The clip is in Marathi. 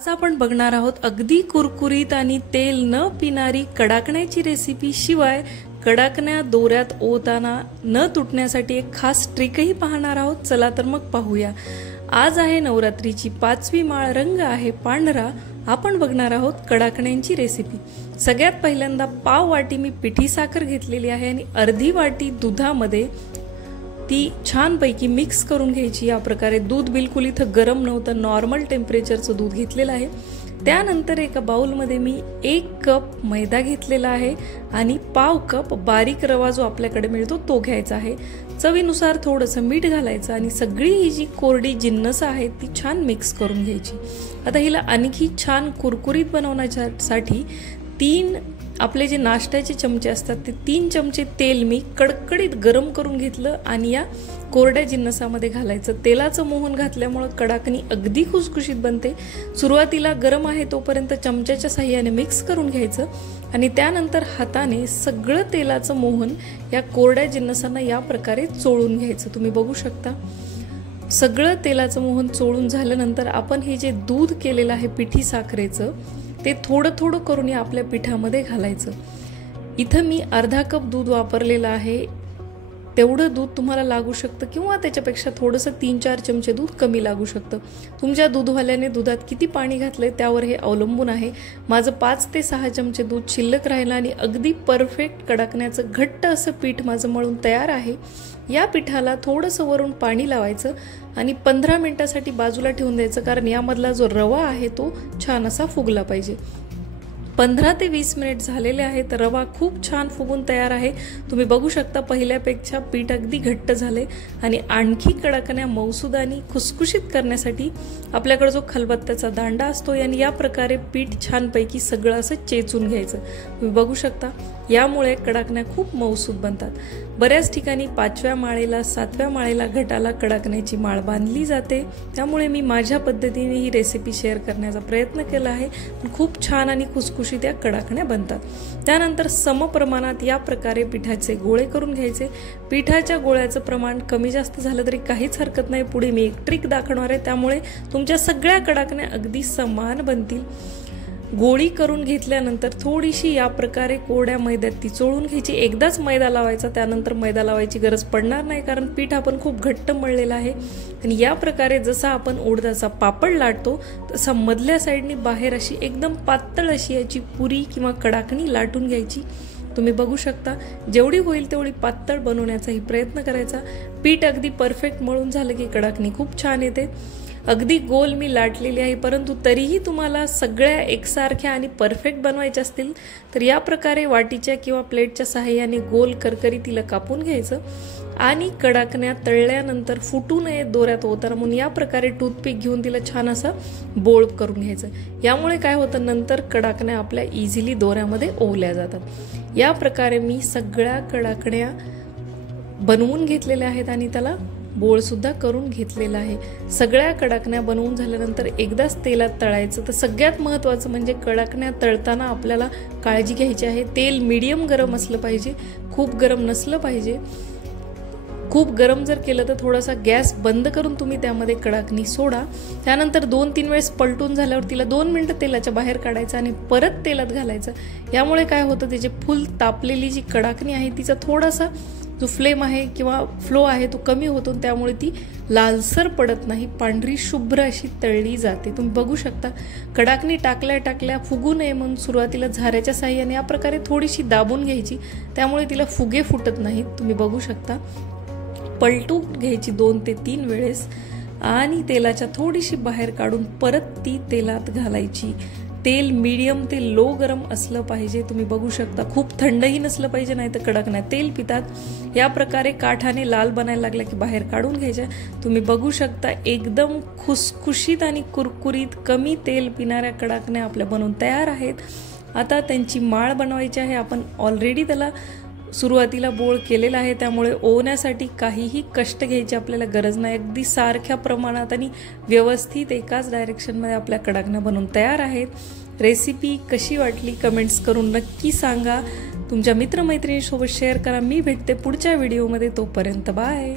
आज आपण बघणार आहोत अगदी कुरकुरीत आणि तेल न पिणारी कडाकण्याची रेसिपी। शिवाय कडाकण्या दोऱ्यात ओताना न तुटण्यासाठी एक खास ट्रिकही पाहणार आहोत। चला तर मग पाहूया। आज आहे नवरात्रीची 5वी माळ, रंग आहे पांढरा। आपण बघणार आहोत कडाकण्यांची रेसिपी। सगळ्यात पहिल्यांदा पाव वाटी मी पिठी साखर घेतलेली आहे आणि अर्धी वाटी दुधामध्ये ती छानपैकी मिक्स करून घ्यायची। या प्रकारे दूध बिलकुल इथं गरम नव्हतं, नॉर्मल टेम्परेचरचं दूध घेतलेलं आहे। त्यानंतर एका बाउलमध्ये मी 1 कप मैदा घेतलेला आहे आणि पाव कप बारीक रवा जो आपल्याकडे मिळतो तो घ्यायचा आहे। चवीनुसार थोडंसं मीठ घालायचं आणि सगळी ही जी कोरडी जिन्नस आहेत ती छान मिक्स करून घ्यायची। आता हिला आणखी छान कुरकुरीत बनवण्यासाठी 3 आपले जे नाश्त्याचे चमचे असतात ते 3 चमचे तेल मी कडकडीत गरम करून घेतलं आणि या कोरड्या जिन्नसामध्ये घालायचं। तेलाचं मोहन घातल्यामुळे कडाकणी अगदी खुसखुशीत बनते। सुरुवातीला गरम आहे तोपर्यंत चमच्याच्या साहाय्याने मिक्स करून घ्यायचं आणि त्यानंतर हाताने सगळं तेलाचं मोहन या कोरड्या जिन्नसांना या प्रकारे चोळून घ्यायचं। तुम्ही बघू शकता सगळं तेलाचं मोहन चोळून झाल्यानंतर आपण हे जे दूध केलेलं आहे पिठी साखरेचं ते थोडं थोडं करून या आपल्या पिठामध्ये घालायचं। इथं मी अर्धा कप दूध वापरलेलं आहे। तेवढं दूध तुम्हाला लागू शकतं किंवा त्याच्यापेक्षा थोडंसं 3-4 चमचे दूध कमी लागू शकतं। तुमच्या दूधवाल्याने दुधात किती पाणी घातलंय त्यावर हे अवलंबून आहे। माझं 5 ते 6 चमचे दूध शिल्लक राहिलं आणि अगदी परफेक्ट कडाकण्याचं घट्ट असं पीठ माझं मळून तयार आहे। या पिठाला थोडंसं वरून पाणी लावायचं आणि 15 मिनिटांसाठी बाजूला ठेवून द्यायचं, कारण यामधला जो रवा आहे तो छान असा फुगला पाहिजे। 15 ते 20 मिनिट झालेले आहेत। रवा खूप छान फुगून तयार आहे। तुम्ही बघू शकता पहिल्यापेक्षा पीठ अगदी घट्ट झाले आणि आणखी कडाकण्या मऊसूद आणि खुसखुशीत करण्यासाठी आपल्याकडे जो खलबत्त्याचा दांडा असतो याने या प्रकारे पीठ छानपैकी सगळं असं चेचून घ्यायचं। तुम्ही बघू शकता यामुळे कडाकण्या खूप मऊसूद बनतात। बऱ्याच ठिकाणी 5व्या माळेला 7व्या माळेला घटाला कडाकण्याची माळ बांधली जाते, त्यामुळे मी माझ्या पद्धतीने ही रेसिपी शेअर करण्याचा प्रयत्न केला आहे। खूप छान आणि खुसखुशीत या कडाकण्या बनतात। त्यानंतर समप्रमाणात या प्रकारे पिठाचे गोळे करून घ्यायचे। पिठाच्या गोळ्याचं प्रमाण कमी जास्त झालं तरी काहीच हरकत नाही। पुढे मी एक ट्रिक दाखवणार आहे, त्यामुळे तुमच्या सगळ्या कडाकण्या अगदी समान बनतील। गोळी करून घेतल्यानंतर थोडीशी या प्रकारे कोरड्या मैद्यात ती चोळून घ्यायची। एकदाच मैदा लावायचा, त्यानंतर मैदा लावायची गरज पडणार नाही, कारण पीठ आपण खूप घट्ट मळलेलं आहे। आणि या प्रकारे जसा आपण उडदाचा पापड लाटतो तसा मधल्या साईडनी बाहेर अशी एकदम पातळ अशी याची पुरी किंवा कडाकणी लाटून घ्यायची। तुम्ही बघू शकता जेवढी होईल तेवढी पातळ बनवण्याचाही प्रयत्न करायचा। पीठ अगदी परफेक्ट मळून झालं की कडाकणी खूप छान येते। अगदी गोल मी लाटलेली आहे, परंतु तरीही तुम्हाला सगळ्या एकसारख्या आणि परफेक्ट बनवायच्या असतील तर या प्रकारे वाटीच्या किंवा प्लेटच्या सहाय्याने गोल करकरी तिला कापून घ्यायचं आणि कडाकण्या तळल्यानंतर फुटू नये दोऱ्यात ओताना म्हणून या प्रकारे टूथपिक घेऊन तिला छान असा बोळ करून घ्यायचं। यामुळे काय होतं, नंतर कडाकण्या आपल्या इझिली दोऱ्यामध्ये ओवल्या जातात। या प्रकारे मी सगळ्या कडाकण्या बनवून घेतलेल्या आहेत आणि त्याला बोळ सुद्धा करून घेतलेला आहे। सगळ्या कडाकण्या बनवून झाल्यानंतर एकदाच तेलात तळायचं। तर सगळ्यात महत्त्वाचं म्हणजे कडाकण्या तळताना आपल्याला काळजी घ्यायची आहे। तेल मीडियम गरम असलं पाहिजे, खूप गरम नसलं पाहिजे। खूप गरम जर केलं तर थोडासा गॅस बंद करून तुम्ही त्यामध्ये कडाकणी सोडा। त्यानंतर 2-3 वेळेस पलटून झाल्यावर तिला 2 मिनिटं तेलाच्या बाहेर काढायचं आणि परत तेलात घालायचं। यामुळे काय होतं, त्याची फुल तापलेली जी कडाकणी आहे तिचा थोडासा जो फ्लेम आहे किंवा फ्लो आहे तो कमी होतो, त्यामुळे ती लालसर पडत नाही, पांढरी शुभ्र अशी तळली जाते। तुम्ही बघू शकता कडाकणी टाकल्या फुगू नये म्हणून सुरुवातीला झाऱ्याच्या साहाय्याने या प्रकारे थोडीशी दाबून घ्यायची, त्यामुळे तिला फुगे फुटत नाहीत। तुम्ही बघू शकता पलटून घ्यायची 2 ते 3 वेळेस आणि तेलाच्या थोडीशी बाहेर काढून परत ती तेलात घालायची। तेल मीडियम ते लो गरम असलं पाहिजे। तुम्ही बघू शकता खूप थंडही नसलं पाहिजे, नाही तर कडाकण्या तेल पितात। या प्रकारे काठाने लाल बनायला लागला की बाहेर काढून घ्यायच्या। तुम्ही बघू शकता एकदम खुसखुशीत आणि कुरकुरीत कमी तेल पिणाऱ्या कडाकण्या आपल्या बनवून तयार आहेत। आता त्यांची माळ बनवायची आहे। आपण ऑलरेडी त्याला सुरुवातीला बोळ केलेला आहे, त्यामुळे ओवण्यासाठी काहीही कष्ट घ्यायची आपल्याला गरज नाही। अगदी सारख्या प्रमाणात आणि व्यवस्थित एकाच डायरेक्शनमध्ये आपल्या कडाकण्या बनवून तयार आहेत। रेसिपी कशी वाटली कमेंट्स करून नक्की सांगा। तुमच्या मित्रमैत्रिणींसोबत शेअर करा। मी भेटते पुढच्या व्हिडिओमध्ये, तोपर्यंत बाय।